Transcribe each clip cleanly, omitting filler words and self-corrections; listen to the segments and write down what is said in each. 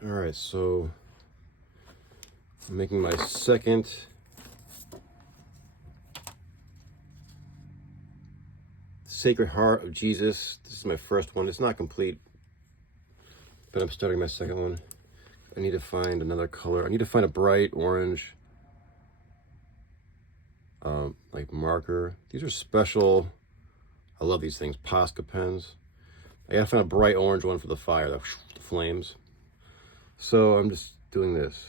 All right, so I'm making my second Sacred Heart of Jesus. This is my first one. It's not complete, but I'm starting my second one. I need to find another color. I need to find a bright orange, like marker. These are special. I love these things, Posca pens. I gotta find a bright orange one for the fire, the flames. So I'm just doing this.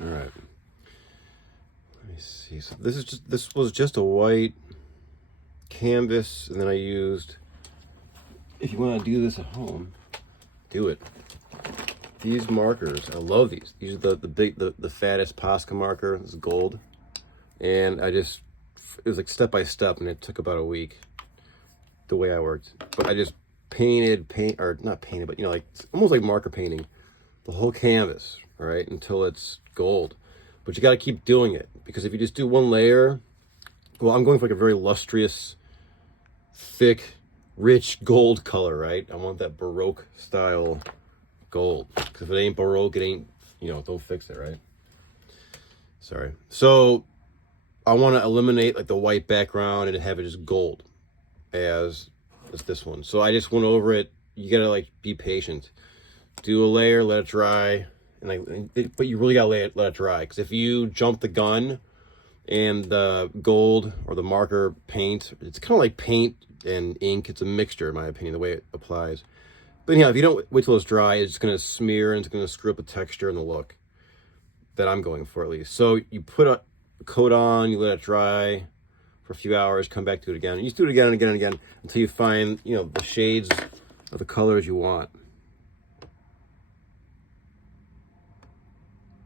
All right. Let me see. So this was just a white canvas, and then I used. If you want to do this at home, do it. These markers, I love these. These are the fattest Posca marker. This is gold, and it was like step by step, and it took about a week. The way I worked, but I just not painted, but like it's almost like marker painting the whole canvas, right, until it's gold. But you got to keep doing it, because if you just do one layer, well, I'm going for like a very lustrous, thick, rich gold color, right? I want that Baroque style gold, because if it ain't Baroque, it ain't, don't fix it, right? Sorry. So I want to eliminate like the white background and have it just gold as this one. So I just went over it. You gotta like be patient. Do a layer, let it dry, but you really gotta let it dry, because if you jump the gun and the gold or the marker paint, it's kind of like paint and ink. It's a mixture, in my opinion, the way it applies. But anyhow, if you don't wait till it's dry, it's gonna smear and it's gonna screw up the texture and the look that I'm going for, at least. So you put a coat on, you let it dry for a few hours, come back to it again. And you just do it again and again and again until you find, the shades of the colors you want.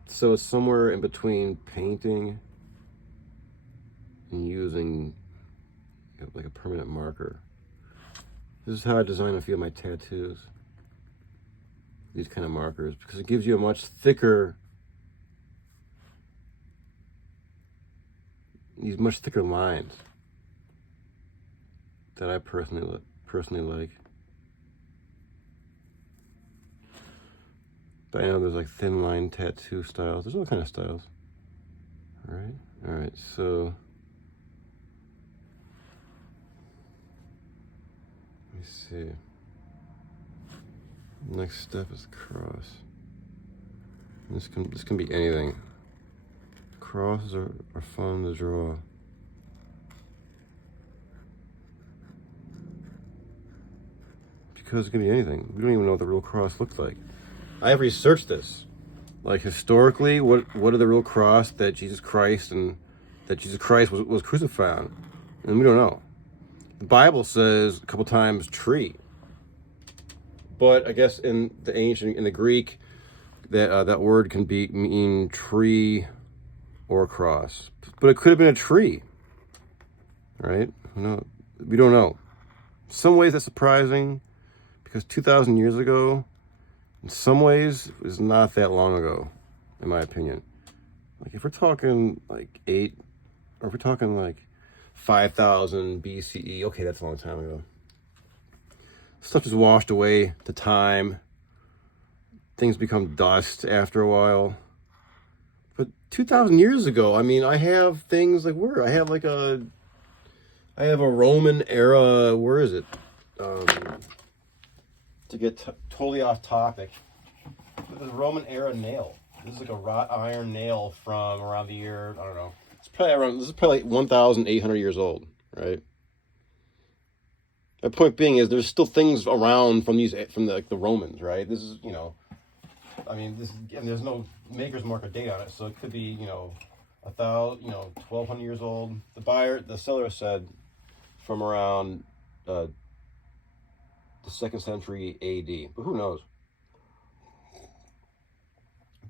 So it's somewhere in between painting and using like a permanent marker. This is how I design a few of my tattoos. These kind of markers, because it gives you a much thicker, these much thicker lines that I personally like. But I know there's like thin line tattoo styles. There's all kind of styles. All right. So let me see. Next step is cross. This can be anything. Crosses are fun to draw. Because it can be anything. We don't even know what the real cross looks like. I have researched this. Like historically, what are the real cross that Jesus Christ was crucified on? And we don't know. The Bible says a couple times tree. But I guess in the Greek, that word can mean tree or cross. But it could have been a tree, right? No, we don't know. In some ways that's surprising, because 2,000 years ago, in some ways, it was not that long ago, in my opinion. Like if we're talking like 5,000 BCE, okay, that's a long time ago. Stuff just washed away to time. Things become dust after a while. But 2,000 years ago, I mean, I have things like I have a Roman era, where is it? To get totally off topic, this Roman era nail. This is like a wrought iron nail from around the year, I don't know. This is probably 1,800 years old, right? My point being is there's still things around from the Romans, right? This is, there's no maker's mark or date on it, so it could be, 1,200 years old. The seller said from around the 2nd century AD, but who knows?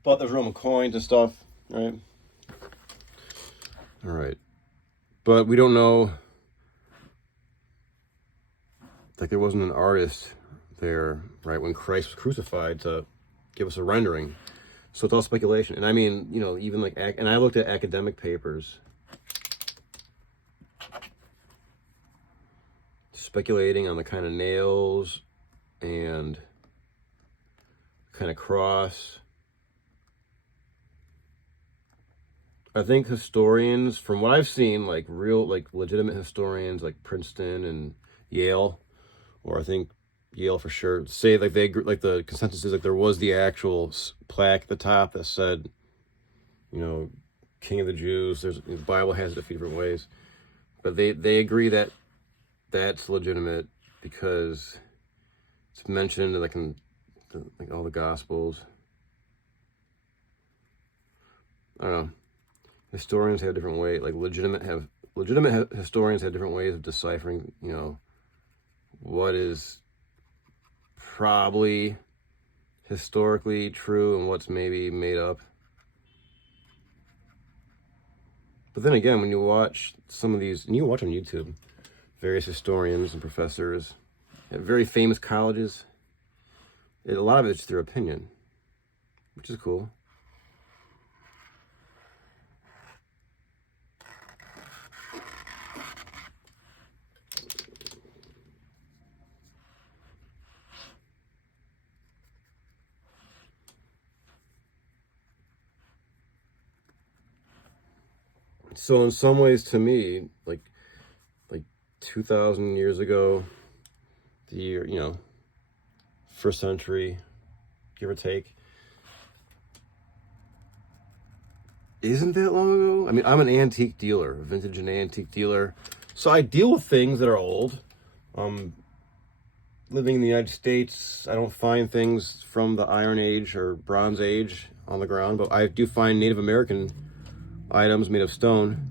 But there's Roman coins and stuff, right? All right. But we don't know, like there wasn't an artist there, right, when Christ was crucified to give us a rendering. So it's all speculation. And I mean, you know, even like, and I looked at academic papers speculating on the kind of nails and kind of cross. I think historians, from what I've seen, like real, like legitimate historians like Princeton and Yale, or I think Yale for sure, say like they, like the consensus is like there was the actual plaque at the top that said, you know, King of the Jews. There's, the Bible has it a few different ways, but they agree that that's legitimate because it's mentioned like in like all the Gospels. I don't know. Historians have different ways, like legitimate historians have different ways of deciphering, you know, what is probably historically true and what's maybe made up. But then again, when you watch some of these, and you watch on YouTube, various historians and professors at very famous colleges, a lot of it's their opinion, which is cool. So in some ways, to me, like 2,000 years ago, the year, you know, first century, give or take, isn't that long ago? I mean, I'm an antique dealer, a vintage and antique dealer, so I deal with things that are old. Living in the United States, I don't find things from the Iron Age or Bronze Age on the ground, but I do find Native American items made of stone,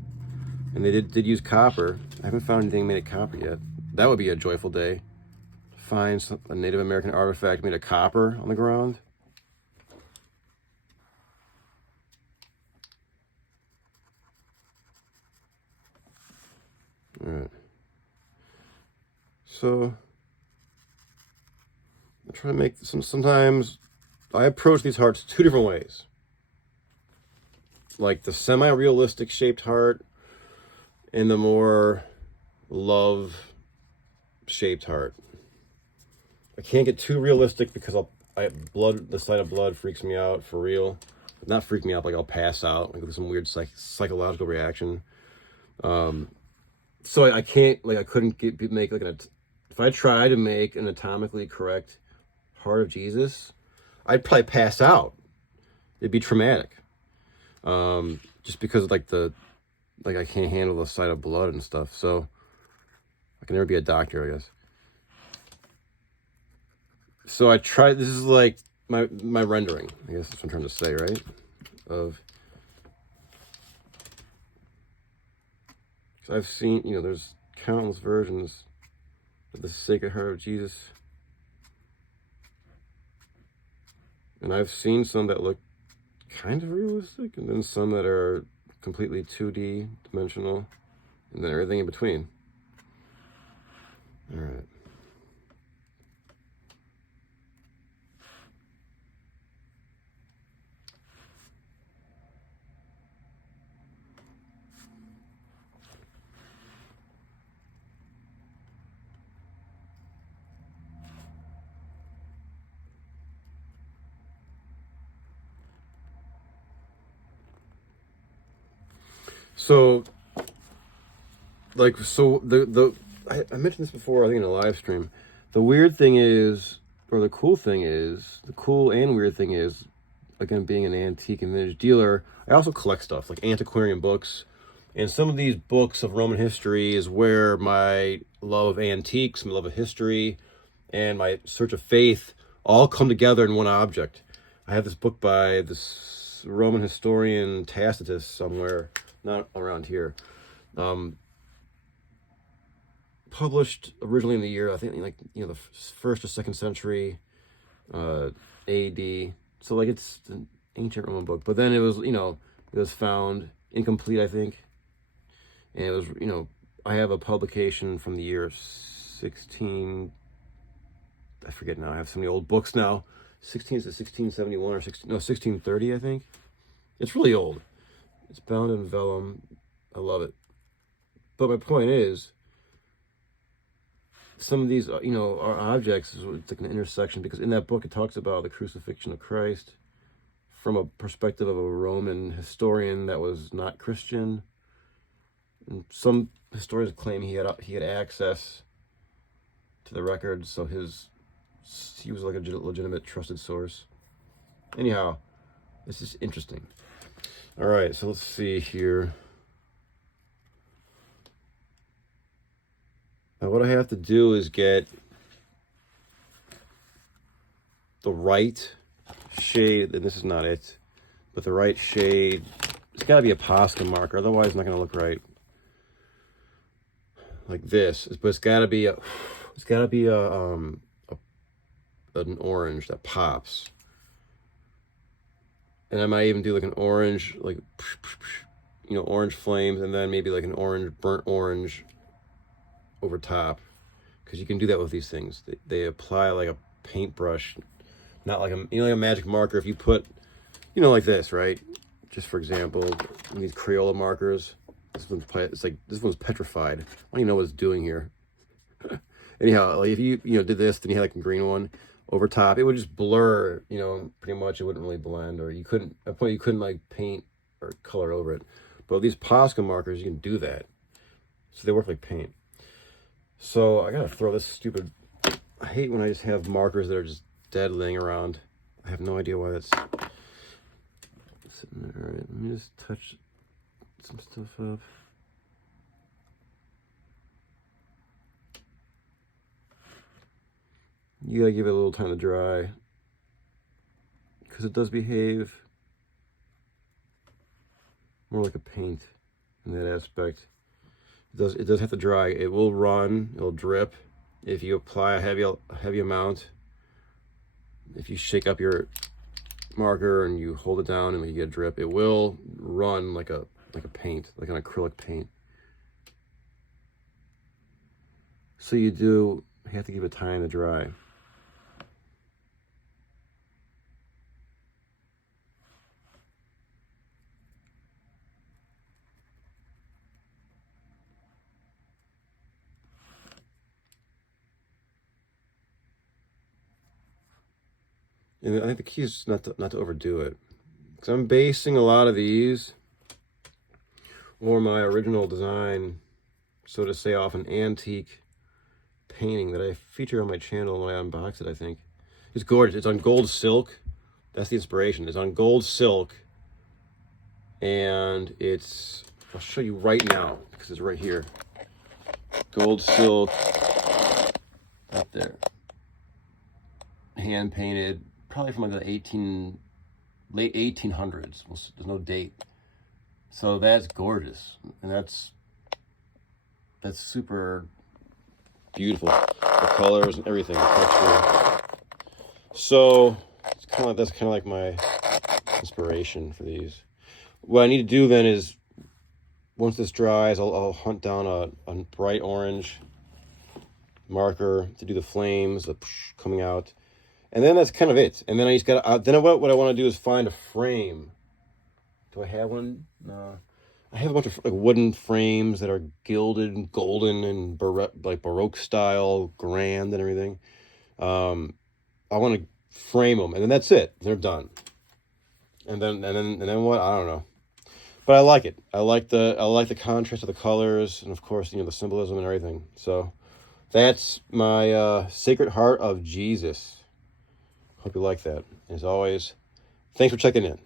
and they did use copper. I haven't found anything made of copper yet. That would be a joyful day. Find a Native American artifact made of copper on the ground. All right. So I try to make sometimes I approach these hearts two different ways. Like the semi-realistic shaped heart and the more love shaped heart. I can't get too realistic because the sight of blood freaks me out for real. Not freak me out, like I'll pass out, like some weird psychological reaction. So I can't, like I couldn't make like if I tried to make an anatomically correct heart of Jesus, I'd probably pass out. It'd be traumatic. Just because like I can't handle the sight of blood and stuff. So I can never be a doctor, I guess. So I tried, this is like my rendering, I guess that's what I'm trying to say, right? Of, so I've seen, you know, there's countless versions of the Sacred Heart of Jesus. And I've seen some that look kind of realistic, and then some that are completely 2D dimensional, and then everything in between. All right. So, like, so I mentioned this before, I think in a live stream. The weird thing is, or the cool thing is, the cool and weird thing is, again, being an antique and vintage dealer, I also collect stuff, like antiquarian books. And some of these books of Roman history is where my love of antiques, my love of history, and my search of faith all come together in one object. I have this book by this Roman historian Tacitus somewhere, not around here. Published originally in the year, I think, like, you know, the first or second century AD. So like it's ancient Roman book. But then it was, it was found incomplete, I think. And it was, I have a publication from the year 16, I forget now. I have so many old books now. 1671 or 1630, I think. It's really old. It's bound in vellum. I love it. But my point is, some of these, are objects. It's like an intersection, because in that book it talks about the crucifixion of Christ from a perspective of a Roman historian that was not Christian. And some historians claim he had access to the records, so he was like a legitimate, trusted source. Anyhow, this is interesting. All right, so let's see here. Now what I have to do is get the right shade, and this is not it, but the right shade. It's got to be a Posca marker, otherwise it's not going to look right. Like this, but it's got to be an orange that pops. And I might even do like an orange, like, orange flames, and then maybe like an orange, burnt orange over top, because you can do that with these things. They apply like a paintbrush, not like like a magic marker. If you put, like this, right? Just for example, these Crayola markers. This one's petrified. I don't even know what it's doing here. Anyhow, like if you did this, then you had like a green one over top, it would just blur. Pretty much it wouldn't really blend, or you couldn't like paint or color over it. But with these Posca markers, you can do that. So they work like paint. So I gotta throw this stupid. I hate when I just have markers that are just dead laying around. I have no idea why that's sitting there. All right, let me just touch some stuff up. You gotta give it a little time to dry, because it does behave more like a paint in that aspect. It does have to dry. It will run, it'll drip if you apply a heavy amount. If you shake up your marker and you hold it down and you get a drip, it will run like a paint, like an acrylic paint. So you have to give it time to dry. And I think the key is not to overdo it, because I'm basing a lot of these, or my original design, so to say, off an antique painting that I feature on my channel when I unbox it. I think it's gorgeous. It's on gold silk. That's the inspiration. It's on gold silk, and I'll show you right now because it's right here. Gold silk, right there, hand painted. Probably from like the late 1800s. There's no date. So that's gorgeous. And that's super beautiful. The colors and everything, the texture. So that's kind of like my inspiration for these. What I need to do then is, once this dries, I'll hunt down a bright orange marker to do the flames coming out. And then that's kind of it. And then I just got then what I want to do is find a frame. Do I have one? No. I have a bunch of like wooden frames that are gilded and golden and like Baroque style, grand and everything. I want to frame them, and then that's it. They're done. And then what? I don't know. But I like it. I like the contrast of the colors, and of course, the symbolism and everything. So that's my Sacred Heart of Jesus. Hope you like that. As always, thanks for checking in.